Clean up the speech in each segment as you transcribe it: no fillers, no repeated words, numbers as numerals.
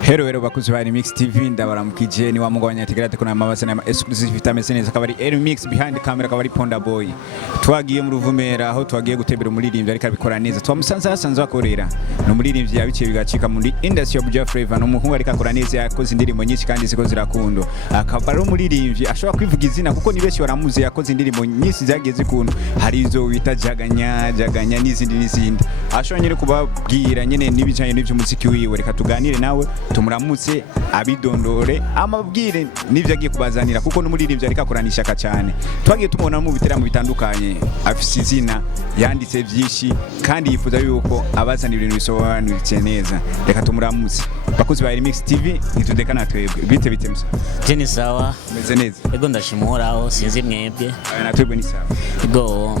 Hero bakuzi ba ELYMIX TV ndabaramukije ni wa mungu wanyategera tekona amabase na exclusive vitamine neza akaba ari ELYMIX behind camera akaba ari Ponda Boy. Twagiye mu Ruvumera aho twagiye gutembera umuririmbyi ariko abikora neza. Twamusanze hasanzwe akorera. No muririmbyi yabiciye bigacika muri industry of Jazz Flavor no muhungu ariko akora neza yakoze indirimbo nyinshi kandi ziko zirakundo. Akaba ari umuririmbyi ashobora kwivuga izina kuko ni benshi baramuzi yakoze indirimbo nyinshi zagiye zikundo. Hari izo bita jaganya n'izindi. Ashobora nyine kubabwira nyine nibijanye n'ivyo muziki wiwe reka tuganire nawe tumuramutse abidondore amabwire nivyo agiye kubazanira kuko n'umuririmbyi ariko akoranisha cyane. Twagiye tumubona mu biteramo bitandukanye afise izina yanditse vyinshi kandi yifuza yuko abazanira ibintu bisobanuritse neza. Reka tumuramutse bakuzi ba ELYMIX TV nitudekana twebwe bite musa Jeni sawa meze neza ego ndashimuraho sinzi mwebwe natwebwe ni sawa go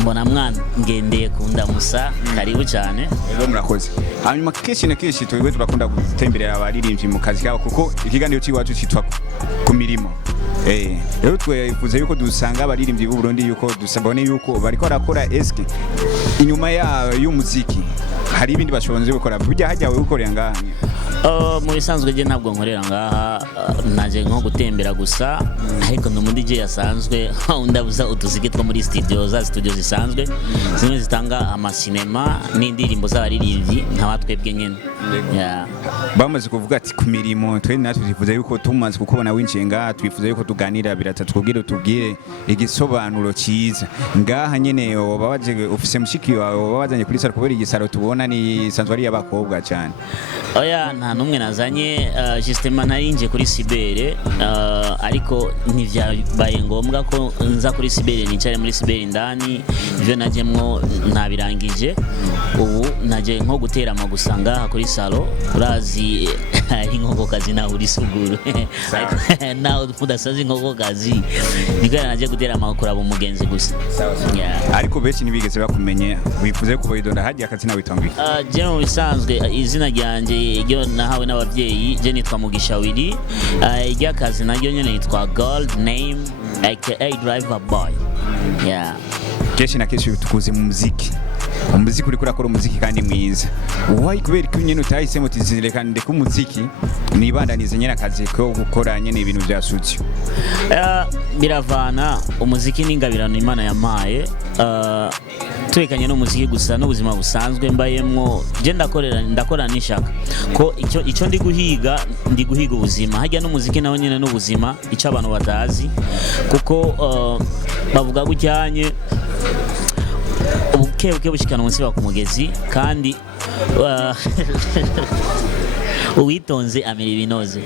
mbona mwana ngendeye kunda musa karibu cyane ego murakoze. Hanyuma keshi na keshi twebwe turakunda gutemberera abaririmbyi mu kazi kabo kuko ikiganiro cyiwacu cyitwa ku mirimo. Rero twifuza yuko dusanga abaririmbyi b'u Burundi yuko dusabone yuko bariko barakora eske inyuma y'umuziki hari ibindi bashonze gukora burya hajyawe gukorera ngaha. Mu bisanzwe je ntabwo nkorera ngaha naje nko gutembera gusa ariko no muri je yasanzwe ndabuza utuziki two muri studio zisanzwe zimwe zitanga amasinema n'indirimbo z'abaririmbyi nk'abatwebwe nyene. Bamaze kuvuga ati ku mirimo twe natwe twifuza yuko tumaze kukubona winjiye ngaha twifuza yuko tuganira biratatu kubwira tubwire igisobanuro cyiza ngaha nyene babaje office mushiki wawe babazanye kuri saro kubera igisaro tubona ni sanzwe ari y'abakobwa cyane. Oya nta numwe nazanye justement narinje kuri Sibere ariko ntivyabaye ngombwa ko nza kuri Sibere nicare muri Sibere indani ivyo najemwo ntabirangije ubu naje nko gutera amagusa ngaha kuri salo urazi inkokokazi na uri suguru naho tudasaze inkokokazi nigara naje gutera amakuru abo mugenzi gusa. Ariko benshi nibigeze bakumenye wifuze kubidonda hagiye akazi nawe itambika. Je mu bisanzwe izina ryanje iryo nahawe n'abavyeyi je nitwa Mugisha Willy iry'akazi naryo nyene nitwa Gold Name aka Driver Boy. Keshi na keshi tukuze mu muziki umuziki uri kurakora umuziki kandi mwiza wayi kubera ko nyene utahisemo tizireka ndeka umuziki nibandanize nyene akazi ko gukora nyene ibintu bya studio. Biravana umuziki n'ingabirano Imana yampaye turekanye n'umuziki gusa n'ubuzima busanzwe mbayemwo je ndakora nishaka ko icyo ndi guhiga ubuzima hajya n'umuziki naho nyene n'ubuzima ico abantu batazi kuko bavuga gucyanye ubuke bushikana munsi bakumugezi kandi uwitonze amira ibinoze.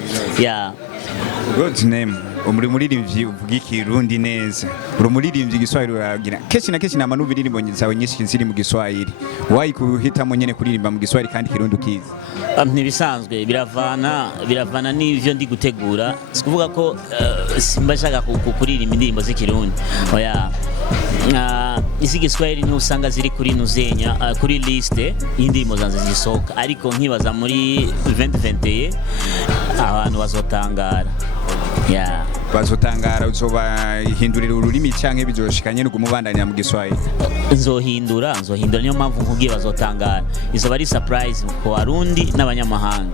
God's name umuririmbyi uvuga ikirundi neza urumuririmbyi Giswahili uragira keshi na keshi na manu biririmbo zawe nyinshi ziri mu Giswahili wayi kuhitamo nyene kuririmba mu Giswahili kandi kirundi kiza. Ntibisanzwe biravana n'ivyo ndi gutegura sikuvuga ko simbashaka kuririmba indirimbo z'ikirundi. Oya isi Giswahili ni usanga ziri kuri nuzenya kuri liste y'indirimbo zanze zisohoka ariko nkibaza muri 2021 abantu bazotangara. Bazotangara uzobahindurira ururimi canke bizoshikanye no kumubandanya mu Giswahili. Nzohindura niyo mpamvu nkubwiye bazotangara izo bari surprise ku Barundi n'abanyamahanga.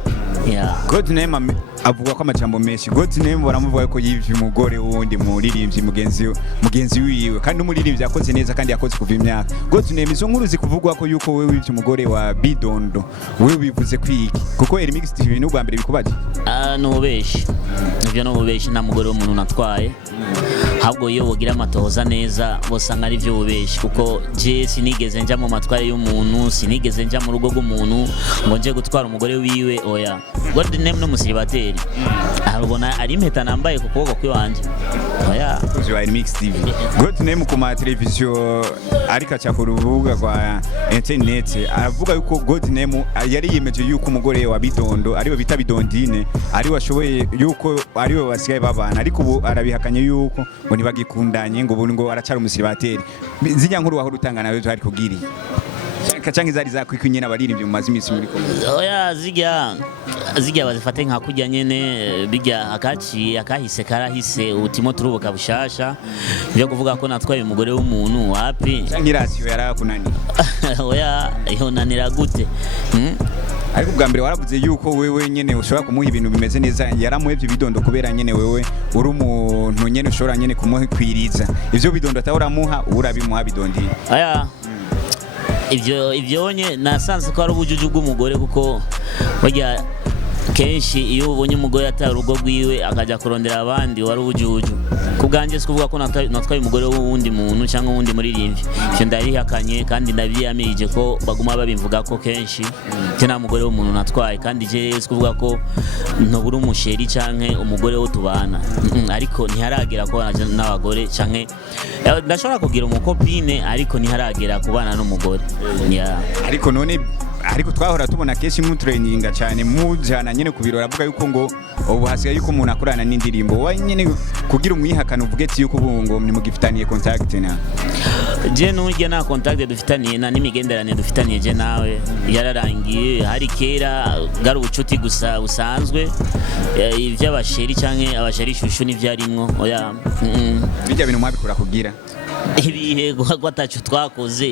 God name avuga ko amajambo menshi. God name baramuvuga ko yivye umugore wundi muririmbyi mugenzi wiwe kandi umuririmbyi yakoze neza kandi yakoze kuva imyaka. God name izo nkuru zikuvugwa ko yuko wewe wivye umugore wa Bidondo wewe bivuze kwiki kuko ELYMIX TV n'ubwa mbere bikubaje. Nubeshi ivyo nubeshi na mugore w'umuntu natwaye ahubwo iyo wogira amatoza neza bosanga ari byo ubeshi kuko je sinigeze nja mu matware y'umuntu sinigeze nja mu rugo rw'umuntu ngo nje gutwara umugore wiwe. Oya God name no musiribateri arubona ari impeta nambaye ku kuboko kw'iwanje. Oya kuzi wa ELYMIX TV God name ku ma television ariko cya ku rubuga rwa internet aravuga yuko God name yari yimeje yuko umugore wa Bidondo ariwe bita Bidondine ari washoboye yuko ariwe basigaye babana ariko ubu arabihakanye yuko ngo ntibagikundanye ngo ubu ngo aracara umusiribateri. Zinya nkuru wahora utanga nawe twari kugiri kacanga izari zakwikunye n'abaririmbyi mu mazimisi muri ko. Oya zigya bazifate nka kujya nyene bijya akahise karahise utimo turubuka bushasha byo kuvuga ko natwaye umugore w'umuntu wapi nk'irasiyo yarakunani. Oya ihonanira gute ariko bwa mbere waravuze yuko wewe nyene ushobora kumuha ibintu bimeze neza yaramuhevye bidondo kubera nyene wewe uri umuntu nyene ushobora nyene kumuhkwiriza ivyo bidondo atawuramuha urabimuha bidondiye aya ivyo nye nasanze ko ari ubujuju bw'umugore kuko burya kenshi iyo ubonye umugore ataye urugo rwiwe akajya kurondera abandi wari ubujuju kubwanjye sikuvuga ko natwaye umugore w'uwundi muntu cyangwa uwundi muririmbyi ivyo ndarihakanye kandi ndavyiyamirije ko baguma babimvuga ko kenshi je nta mugore w'umuntu natwaye kandi je sikuvuga ko ntobura umusheri canke umugore wo tubana ariko ntiharagera ko n'abagore canke ndashobora kugira umukopine ariko ntiharagera kubana n'umugore ariko none ariko twahora tubona kenshi mutraininga cyane mujana nyene kubiro ravuga yuko ngo ubu hasigaye yuko umuntu akorana n'indirimbo wa nyene kugira umwihakana uvuge ati yuko ubungo ni mugifitaniye contact na je nujye na contact dufitaniye na n'imigenderane dufitaniye je nawe yararangiye hari kera gari ubucuti gusa usanzwe ivy'abasheri canke abasheri shushu n'ivyarimwo oya bijya bintu mwabikora kugira ibihe gwatacu twakoze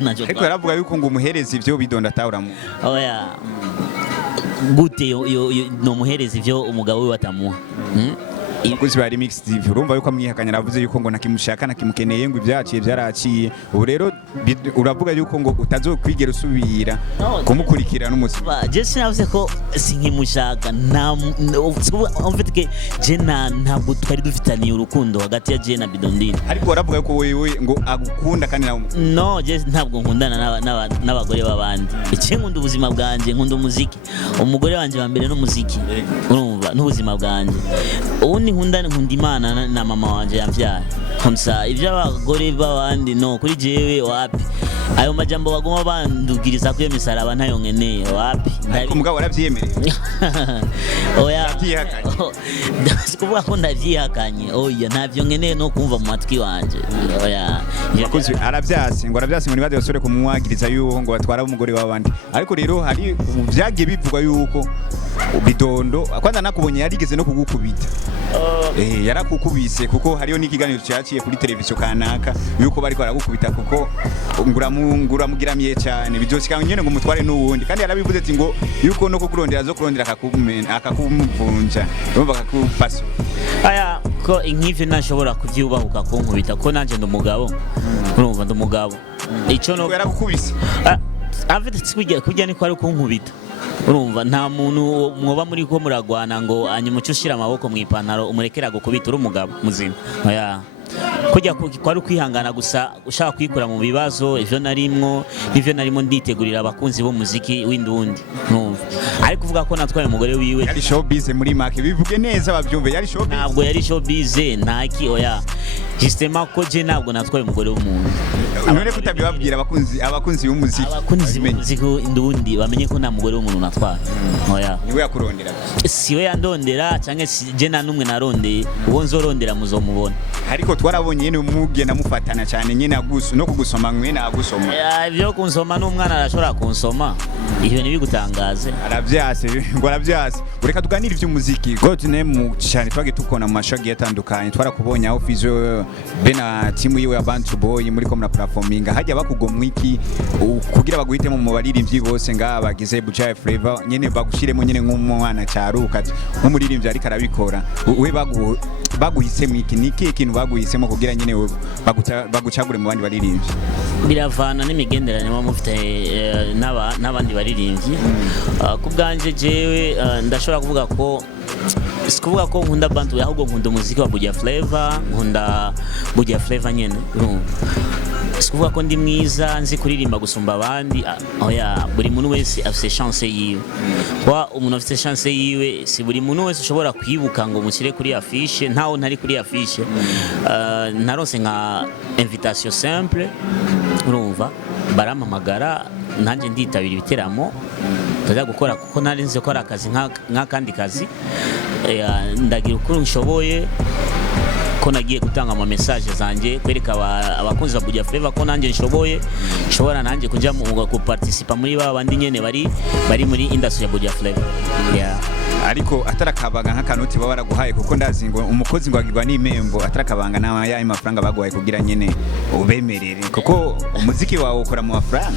naco ariko yaravuga yuko ngo umuhereza ivyo bidonda atawuramu oya gute no muhereza ivyo umugabo we batamuha Abakunzi ba ELYMIX TV urumva yuko amwihakanya aravuze yuko ngo nakimushaka nakimukeneye ngo ibyaciye byaraciye ubu rero uravuga yuko ngo utazokwigera usubira kumukurikira n'umuzima je sinavuze ko sinkimushaka en fait que je ntabwo twari dufitaniye urukundo hagati ya je na Bidondini ariko waravuga ko wewe ngo agukunda kandi no je ntabwo nkundana n'abagore babandi icyo nkunda ubuzima bwanje nkunda umuziki umugore wanje wa mbere n'umuziki urumva n'ubuzima bwanje nkunda Imana na mama wanje yamvyaye komsa ivy'abagore babandi no kuri jewe wapi ayo majambo bagoma bandugiriza ko misaraba ntayo nkeneye wapi ariko mugabo waravyemereye oya sikuvuga ko ndavyihakanye oya ntavyo nkeneye no kumva mu matwi wanje oya Murakoze aravyase ngo nibade basore kumwagiriza yuko ngo batwara umugore babandi ariko rero hari vyagiye bivugwa yuko bidondo kwanza nakubonye yarigeze no kugukubita yarakukubise kuko hariyo n'ikiganiro cyaciye kuri televiziyo kanaka yuko bariko baragukubita kuko nguramugiramiye cyane bizoshika nyene ngo mutware n'uwundi kandi yarabivuze ati ngo yuko no kukurondera zo kurondera akakumvunja urumva akakupasa aya ko inkivyo nashobora kuvyubahuka kunkubita ko nanje ndumugabo urumva ndumugabo ico no yarakukubise afite kujya ni ko ari kunkubita urumva nta muntu mwoba muri ko muragwana ngo anyuma ushira amaboko mu ipantaro umurekera gukubita uri umugabo muzima oya kujya kwari kwihangana gusa ushaka kwikura mu bibazo ivyo narimo nditegurira abakunzi bo muziki w'indundi numva ariko uvuga ko natwaye umugore wiwe yari showbiz muri make bivuge neza bavyumve yari showbiz ntabwo yari showbiz ntaki oya sistema ko je ntabwo natwaye umugore w'umuntu none kutabibabwira abakunzi b'umuziki abakunzi b'umuziki indundi bamenye ko nta mugore w'umuntu natwaye oya niwe yakurondera siwe yandondera canke je na numwe narondeye uwo nzorondera muzomubona ariko twarabonye nyene umugena mufatana cyane nyene agusu no kugusoma mwene agusoma ibyo kunsoma n'umwana arashobora kunsoma iyo ntibigutangaze aravyase ureka tuganira ivy'umuziki god name cyane twage tukona mu mashagi yatandukanye twarakubonye aho Vyos bena timu yiwe ya Bantu Boy muri ko mura performinga hajya bakugomwa iki kugira baguhitemo mu baririmbyi bose nga bagize Buja Flavor nyene bagushiremo nyene nk'umwana cyaruka nk'umuririmbyi ariko arabikora we baguhisemo iki niki kintu baguhisemo kugira nyene bagucagure mu bandi baririmbyi biravana n'imigenderanire mu mufite n'abandi baririmbyi kubganje jewe ndashobora kuvuga ko sikuvuga ko nkunda Bantu ahubwo nkunda umuziki wa Buja Flavor nkunda Buja Flavor nyene sikuvuga ko ndi mwiza nzi kuririmba gusumba abandi oya buri muntu wese afite chance yiwe kwa umuntu afite chance yiwe si buri muntu wese ushobora kwibuka ngo mushyire kuri affiche ntawo ntari kuri affiche narose nka invitation simple urumva barampamagara nanjye nditabira ibiteramo ndaza gukora kuko nari nzi ko ari akazi nk'akandi kazi ndagira uko nshoboye ko nagiye gutanga ama message zanje kwereka abakunzi ba Buja Flavor ko nanjye nshobora nanjye kujya mu kuparticipa muri bandi nyene bari muri industry ya Buja Flavor ariko atarakabanga nk'akanoti baba baraguhaye kuko ndazi ngo umukozi ngo agirwa n'imembo atarakabanga na ya mafaranga baguhaye kugira nyene ubemerere kuko umuziki wawe ukora mu mafaranga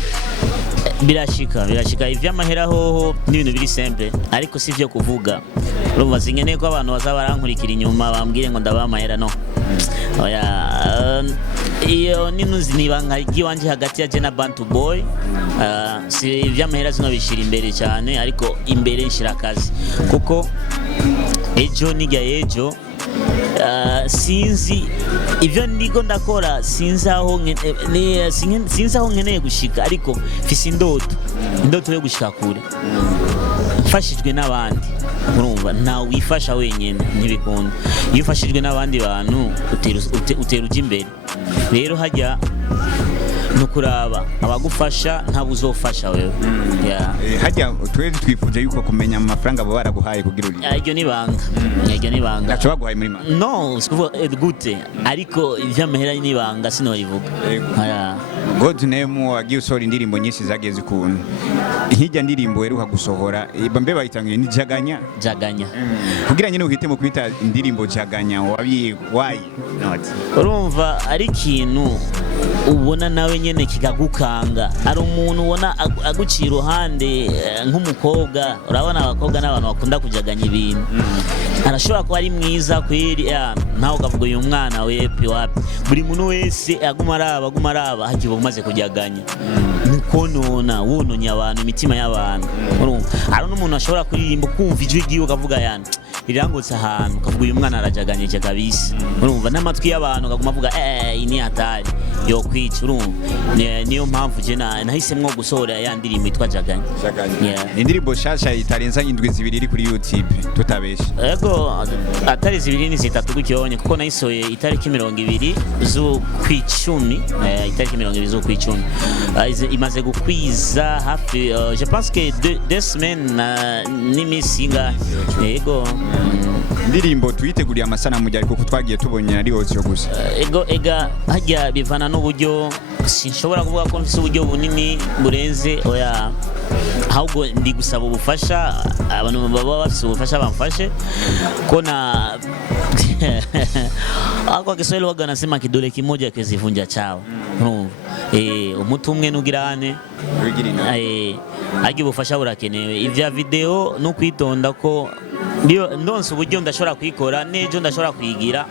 birashika ivy'amahera hoho n'ibintu biri simple ariko sivyo kuvuga urumva singeneye ko abantu baza barankurikira inyuma bambwire ngo ndabaha amahera no oya iyo ninuzi nibanga igiwanje hagati ya Jena Bantu Boy si ivy'amahera zino bishira imbere cyane ariko imbere nshira akazi kuko ejo nijya ejo sinzi ivyo ndiko ndakora sinzi aho nkeneye gushika ariko mfise indoto yo gushika kure mfashijwe n'abandi urumva ntawe wifasha wenyine ntibikunda iyo ufashijwe n'abandi bantu utera uja imbere rero hajya nukuraba abagufasha ntabwo uzofasha wewe hajya twese twifuje yuko kumenya amafaranga abo baraguhaye kugira uri iryo nibanga naco baguhaye muri mama no sikuvuga gute ariko ivy'amahera nibanga sinorivuga God name wagiye usohora indirimbo nyinshi zagiye zikunda nkijya ndirimbo weruka gusohora mbe bayitangiye ni jaganya kugira nyine uhite mu kwita indirimbo jaganya why not urumva ari ikintu ubona nawe nyene kikagukanga ari umuntu ubona aguciye iruhande nk'umukobwa urabona abakobwa n'abantu bakunda kujaganya ibintu arashobora kuba ari mwiza kweri nawe ukavuga uyu mwana wepi wapi buri muntu wese aguma araba hagiye umaze kujaganya nikonona wononye abantu imitima y'abantu urumva ari n'umuntu ashobora kuririmba kumva ijwi giye ukavuga yana irangutse ahantu ukavuga uyu mwana arajaganyije kabisa urumva n'amatwi y'abantu akaguma avuga ini hatari yo kwica urumva niyo mpamvu je nahisemwo gusohora ya ndirimbo yitwa jaganya indirimbo shasha itarenza indwi zibiri iri kuri YouTube tutabesha yego atari zibiri ni zitatu gucyonye kuko nayisoye itariki 20 z'ukwicumi itariki 20 z'ukwicumi imaze gukwiza hafi je pense que deux semaines n'imisinga yego indirimbo tuyiteguriye amasanamu ryari kuko twagiye tubonye ari hose yo gusa ega hajya bivana n'uburyo sinshobora kuvuga ko mfise uburyo bunini burenze oya ahubwo ndi gusaba ubufasha abantu baba bafise ubufasha bamfashe ko na kwa Kiswahili waga nasema kidole kimoja kizivunja chao umutu umwe nugirane agi ubufasha burakenewe ivya video no kwitonda ko ndonse uburyo ndashobora kuyikora nejo ndashobora kuyigira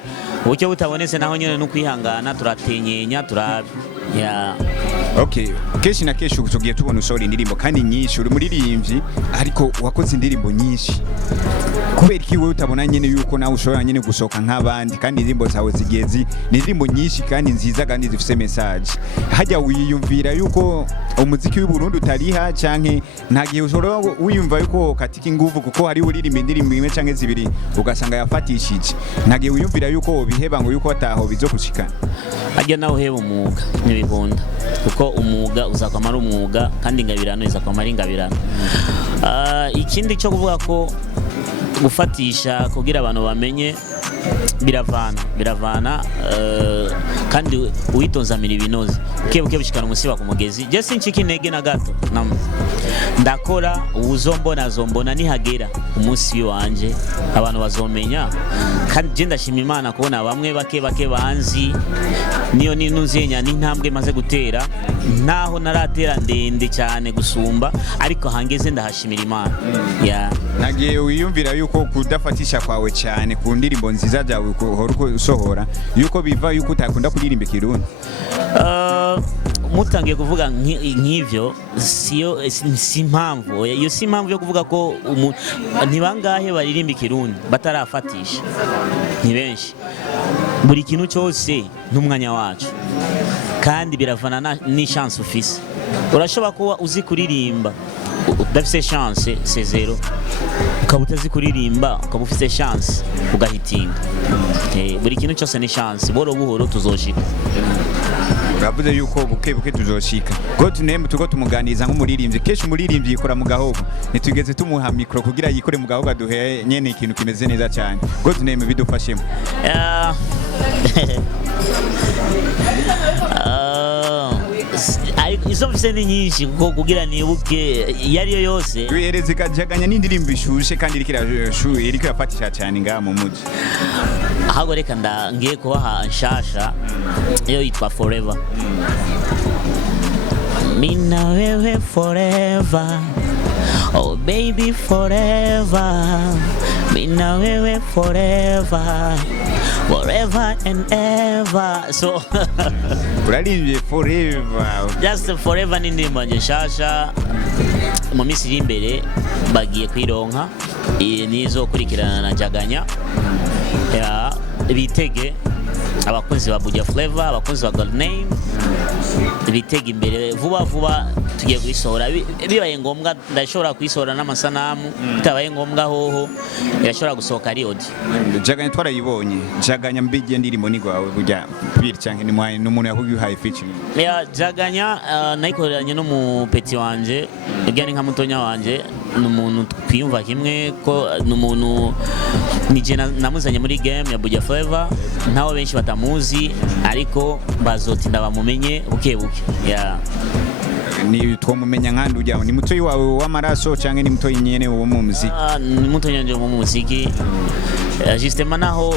uburyo butabonetse naho nyene no kwihangana turatenyenya turabe okay keshi na keshi tugiye tubona usohora indirimbo kandi nyinshi uri muririmbyi ariko wakoze indirimbo nyinshi kubera ki wewe utabona nyene yuko nawe ushobora nyene gusohoka nk'abandi kandi indirimbo zawe zigezi ni indirimbo nyinshi kandi nziza kandi zifise message hajya wiyumvira yuko umuziki w'u Burundi utariha canke nta gihe ushobora wiyumva yuko katika inguvu kuko hari uririmba indirimbo imwe canke zibiri ugasanga yafatishije nta gihe wiyumvira yuko biheba ngo yuko ataho bizokushikana hajya nawe uheba umwuga ntibikunda kuko umwuga uzakwamara umwuga kandi ingabirano izakwamara ingabirano ikindi cyo kuvuga ko gufatisha kugira abantu bamenye biravana kandi uwitonzamira ibinoze buke bishikana umusiba ku mugezi je sinchiki intege na gato ndakora uzombona nihagera umunsi wanje abantu bazomenya kandi je ndashima Imana kubona bamwe bake banzi niyo ninuzenya n'intambwe maze gutera naho naratera ndende cyane gusumba ariko hangeze ndahashimira Imana nagiye wiyumvira yuko kudafatisha kwawe cyane ku ndirimbo nziza zawe uko usohora yuko biva yuko utakunda kuririmba Kirundi mutangiye kuvuga nk'ivyo si impamvu iyo si impamvu yo kuvuga ko ntibangahe baririmba Kirundi batarafatisha ni benshi buri kintu cyose n'umwanya wacu kandi biravana ni chance ufise urashobora kuba uzi kuririmba udafise chance c'est zero ukaba utazi kuririmba ukaba ufise chance ugahitinga buri kintu cyose ni chance buhoro tuzoshika uravuze yuko buke tuzoshika God name tugo tumuganiza nk'umuririmbyi keshi umuririmbyi yikora mu gahogo nitugeze tumuha micro kugira yikore mu gahogo duhe nyene ikintu kimeze neza cyane God name bidufashemo izo mfise ni nyinshi kuko kugira nibuke yariyo yose wihereze kajaganya n'indirimbo ishushe kandi iriko yafatisha cyane ngaha mu muji ahubwo reka ngiye kubaha nshasha iyo yitwa Forever Mina wewe forever, oh baby forever. Mina wewe forever, forever and ever. So urarimbye forever, just forever ni indirimbo nshasha mu minsi iri imbere bagiye kwironka nizo kurikirana na Jaganya. Ya bitege abakunzi ba Buja Flavor, abakunzi ba Gold Name, bitege imbere vuba tugiye kuyisohora. Bibaye ngombwa ndashobora kuyisohora n'amasanamu, bitabaye ngombwa hoho irashobora gusohoka ari audio. Jaganya twarayibonye. Jaganya mbije ndirimbo ni gwawe burya pire canke ni mwaye n'umuntu yakugihaye featuring. Ya Jaganya nayikoreranye no mu peti wanje, igani nka mutonya wanje, n'umuntu twiyumva kimwe ko n'umuntu nije namuzanye muri game ya Buja Flavor, ntawo benshi batamuzi ariko bazotinda bamumenye buke. Ya ni twamumenya nkandi ujya ni mutoyi wawe w'amaraso canke ni mutoyi nyene wo mu muziki? Ni mutoyi nyanje wo mu muziki. Justement naho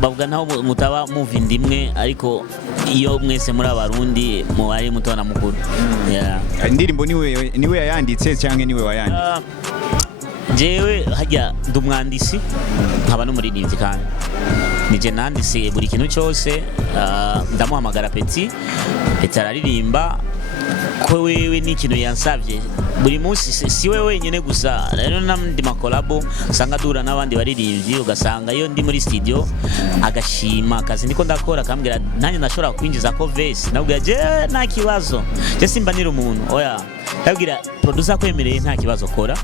bavuga naho mutaba move indimwe ariko iyo mwese muri abarundi mu ari muto na mukuru. Ya indirimbo niwe yayanditse canke niwe wayanditse? Jewe hajya ndumwandisi nkaba n'umuririmbyi kandi nije nandise buri kintu cyose. Ndamuhamagara Peti araririmba ko wewe ni ikintu yansavye buri munsi, si wewe wenyene gusa, rero n'andi makolabo usanga dura n'abandi baririmbyi, ugasanga iyo ndi muri studio agashima akazi ndiko ndakora, akambwira nanjye ndashobora kwinjiza ko verse, nabwira je nta kibazo, je simba nira umuntu oya, ndabwira producer kwemereye nta kibazo kora.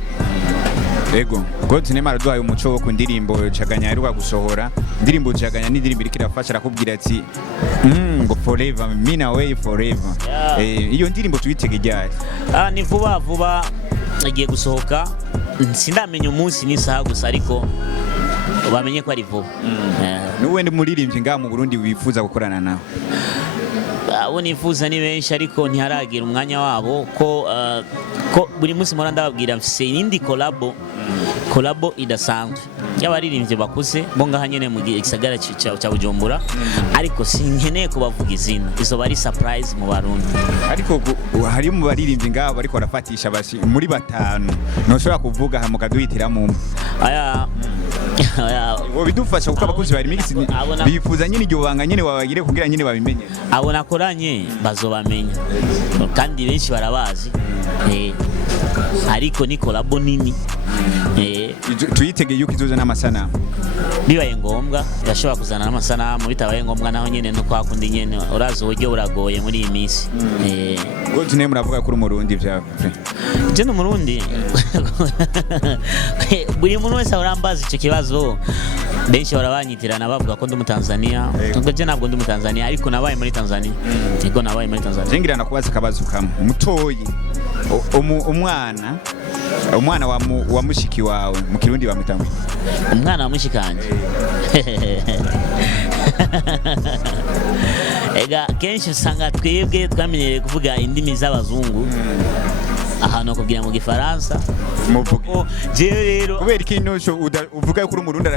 Ego God Nemara duhaye umuco wo ku ndirimbo Jaganya aheruka gusohora. Indirimbo Jaganya ni indirimbo iriko irafasha arakubwira ati ngo forever, mina way forever. Iyo ndirimbo tuyitege ryari? Ni vuba igiye gusohoka, sindamenya umunsi n'isaha gusa ariko bamenye ko ari vuba. Nuwe ndi muririmbyi nga mu Burundi wifuza gukorana nawe? Abo nifuza ni benshi ariko ntiharagira umwanya wabo ko buri munsi mpora ndababwira mfise indi kolabo idasanzwe y'abaririmbyi bakuze bo ngaha nyene mu gisagara cya Bujumbura, ariko sinkeneye kubavuga izina, izo bari surprise mu Barundi. Ariko hari mu baririmbyi ngabo bariko barafatisha bashi muri batanu, ntushobora kuvuga hamuka duhitiramo. Aya wo bidufasha kuko abakunzi ba ELYMIX bifuza nyine iryo banga nyine wabagire kugira nyine babimenye. Abo nakoranye bazobamenya kandi benshi barabazi, ariko ni kolabo nini. Tuyitege yuko izoza n'amasanamu, bibaye ngombwa yashobora kuzana n'amasanamu, bitabaye ngombwa naho nyene no kwakundi nyene urazi uburyo buragoye muri iyi minsi. God Name muravuga kuri umurundi vya je no murundi buri muntu wese urambaza icyo kibazo, benshi barabanyitirana bavuga ko ndi mu Tanzania, ubwo je ntabwo ndi mu Tanzania ariko nabaye muri Tanzania. Yego nabaye muri Tanzania. Zingira nakubaza akabazo kamwe, mutoyi umwana wa mushiki wawe mu Kirundi bamutamo umwana wa mushikanje. Ega kenshi usanga twebwe twamenyereye kuvuga indimi z'abazungu, ahantu kugira mu Gifaransa muvuge je rero kubera ikintu uvuga kuri umurundi